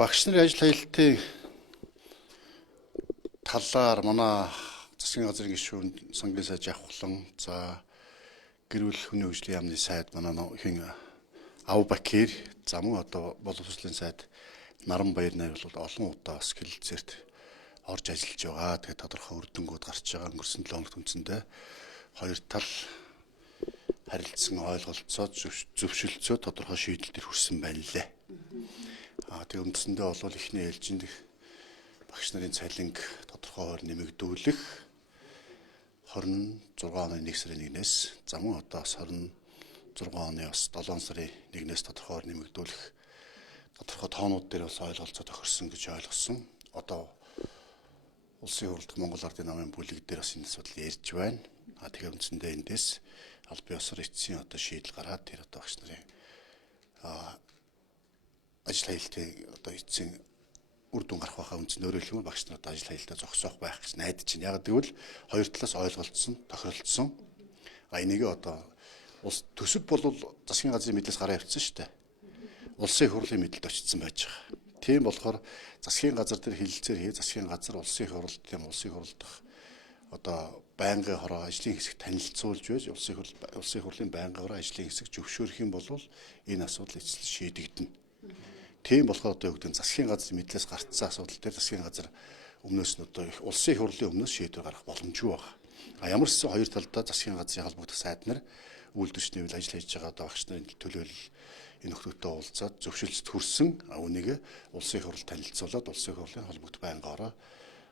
Багш нарын ажил хаялтын талаар манай засгийн газрын гишүүн сангийн сайд Жавхлан за гэр бүл хүний хөгжлийн яамны сайд манай хин Авбакир за мөн одоо боловсролын сайд Наранбаяр нар бол олон удаа бас хэлэлцээрт орж ажиллаж байгаа. Тэгээд тодорхой үр дүнгууд гарч байгаа. Өнгөрсөн 7 хоногт үндсэндээ хоёр тал харилцсан ойлголцоо зөвшөлдсөө тодорхой шийдэл төр хүрсэн байна лээ. Тэгээд үндсэндээ бол эхний ээлжинд багш нарын цалинг тодорхой хоор нэмэгдүүлэх 26 оны 1 сарын 1-ээс за мөн одоо 26 оны бас 7 сарын 1-ээс тодорхой хоор нэмэгдүүлэх тодорхой тоонууд дээр бас ойлголцоо тохирсон гэж ойлгосон. Одоо улсын хурлд Монгол Ардын намын бүлэг дээр бас энэ асуудал ярьж байна. Тэгэхээр үндсэндээ эндээс аль бие усар эцсийн одоо шийдэл гаргаад тэр одоо багш нарын ажил хаялтын одоо эцсийн үр дүн гарах байхаа үндсэн өөрөөр хэлбэл багш нар одоо ажил хаялтаа зогсоох байх гэж найдаж байна. Яг гэвэл хоёр талаас ойлголцсон, тохиролцсон. Энийг одоо улс төсөв бол засгийн газрын мэдлээс гараа явуулсан шүү дээ. Улсын хурлын мэдлэлд очсон байж байгаа. Тийм болохоор засгийн газар дээр хилэлцээр засгийн газар улсын хурлд тийм улсын хурлдах одоо байнгын хороо ажлын хэсэг танилцуулж байж улсын хурлын байнгын хороо ажлын хэсэг зөвшөөрөх юм бол энэ асуудал эцэст шийдэгдэнэ. Тийм болохоор одоо юу гэдэг нь засгийн газрын мэдлээс гарцсан асуудал дээр засгийн газар өмнөөс нь одоо их улсын хурлын өмнөөс шийдвэр гаргах боломжгүй байна. Ямар ч хоёр талдаа засгийн газрын холбогдох сайд нар үйлдвэрчний үйл ажил хийж байгаа одоо багш нарын төлөөлөл энэ нөхдөдөө уулзаад зөвшөлтөд хүрсэн үнийг улсын хурл танилцуулаад улсын хурлын холбогдох байнгаараа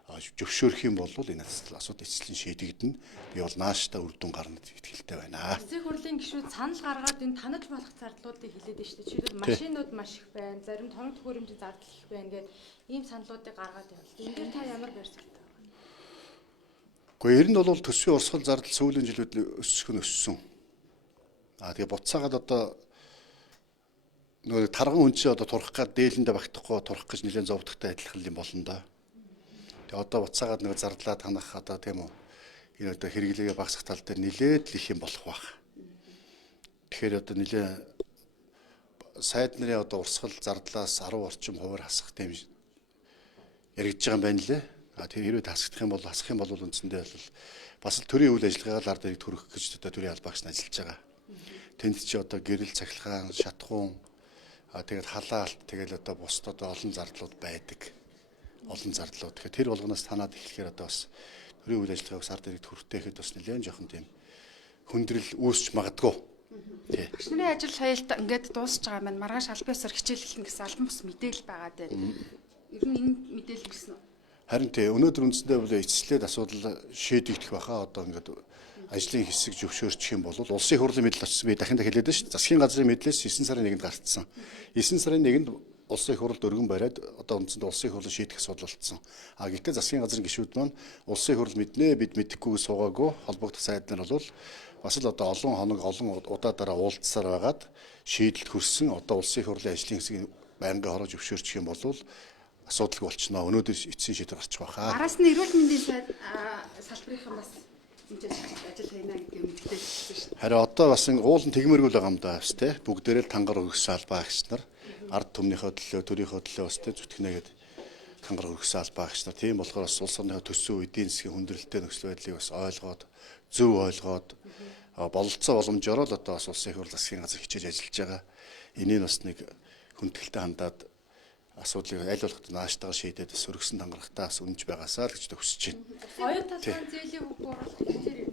зөвшөөрөх юм бол энэ асуудал эцэслэн шийдэгдэнэ. Би бол нааштай үр дүн гарна итгэлтэй байна. Улсын хурлын гишүүд санал гаргаад энэ танаж болох зардлуудыг хэлээд байна шүү дээ. Жишээлбэл машинууд маш их байна, зарим тоног төхөөрөмжийн зардал их байна гэдэг ийм саналуудыг гаргаад явуулсан. Энэ дээр та ямар барьцлалтай байна? Гэхдээ ер нь бол төсвийн урсгал зардал сүүлийн жилүүд өссөн. Тэгээ буцаагаад одоо нөгөө тарган хүн чинь одоо турах гад дээлэндээ багтахгүй турах гэж нэлээд зовдогтой адилхан юм болно да. Тэгээ одоо буцаагаад нөгөө зардлаа танах одоо тийм үү энэ одоо хэрэглээгээ багасгах тал дээр нэлээд л их юм болох байх. Тэгэхээр одоо нэлээд сайд нарын одоо урсгал зардлаас 10 орчим хувиар хасах тийм яригдж байгаа юм байна лээ. Тэр хэрвээ хасах юм бол үндсэндээ бас л төрийн үйл ажиллагаагаар ард ирэх төрөх гэж одоо төрийн албаагч нь ажиллаж байгаа. Тэнд чи одоо гэрэл цахилгаан, шатхуун тэгээд халаалт тэгэл одоо бусд одоо олон зардлууд байдаг. Олон зардлууд. Тэгэхээр тэр болгоноос танаад эхлэхээр одоо бас төрийн үйл ажиллагааг ард ирэх төрөхтэйхэд бас нэлээд жоохон тийм хүндрэл үүсч магадгүй. Тий. Багш нарын ажил хаялт ингээд дуусч байгаа маань маргааш аль бие усар хичээллэн гэсэн албан бус мэдээлэл байгаа дээ. Ер нь энэ мэдээлэл ирсэн үү? Харин тий өнөөдөр үндсэндээ бол эцэслээд асуудал шийдэгдэх байхаа одоо ингээд ажлын хэсэг зөвшөөрчих юм бол улсын хурлын мэдэл очсон би дахин хэлээд байна шүү. Засгийн газрын мэдлээс 9 сарын 1-нд гарцсан. 9 сарын 1-нд улсын хурлд өргөн бариад одоо үндсэндээ улсын хурлын шийдэх асуудал болцсон. Гэхдээ засгийн газрын гишүүд маань улсын хурл мэднэ бид мэдэхгүйгээ суугаагүй холбогдох сайд нар бол бас л одоо олон хоног олон удаа дараа уулзсаар байгаад шийдэлд хүрсэн. Одоо улсын хурлын ажлын хэсгийг байнгын хороо зөвшөөрчих юм бол асуудалгүй болчихно. Өнөөдөр эцсийн шийдэл гарчих байхаа. Араас нь эрүүл мэндийн сайд салбарынхан бас ажил хайна гэдэг мэдээлэл хэлсэн шүү дээ. Харин одоо бас уулын тэгмэргүй л байгаа юм даа бас тий. Бүгдээрээ л тангар өргөсөн албаагч нар ард түмнийхөө төлөө төрийнхөө төлөө бас тий зүтгэнэгээд тангар өргөсөн албаагч нар. Тийм болохоор бас улс орныхоо төсөв эдийн засгийн хүндрэлтэй нөхцөл байдлыг бас ойлгоод зөв ойлгоод бололцоо боломжоор л одоо бас улсын хурл засгийн газар хичээж ажиллаж байгаа. Энийг бас нэг хүндэтгэлтэй хандаад асуудлыг аль болох нааштайгаар шийдээд бас өргөсөн тангарахтаа бас үнэж байгаасаа л гэж хүсэж байна. Оюун толгойн зээлийн үг оруулах хэлээр юм.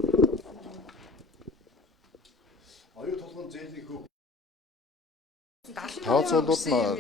Оюун толгойн зээлийн хөв тооцоолууд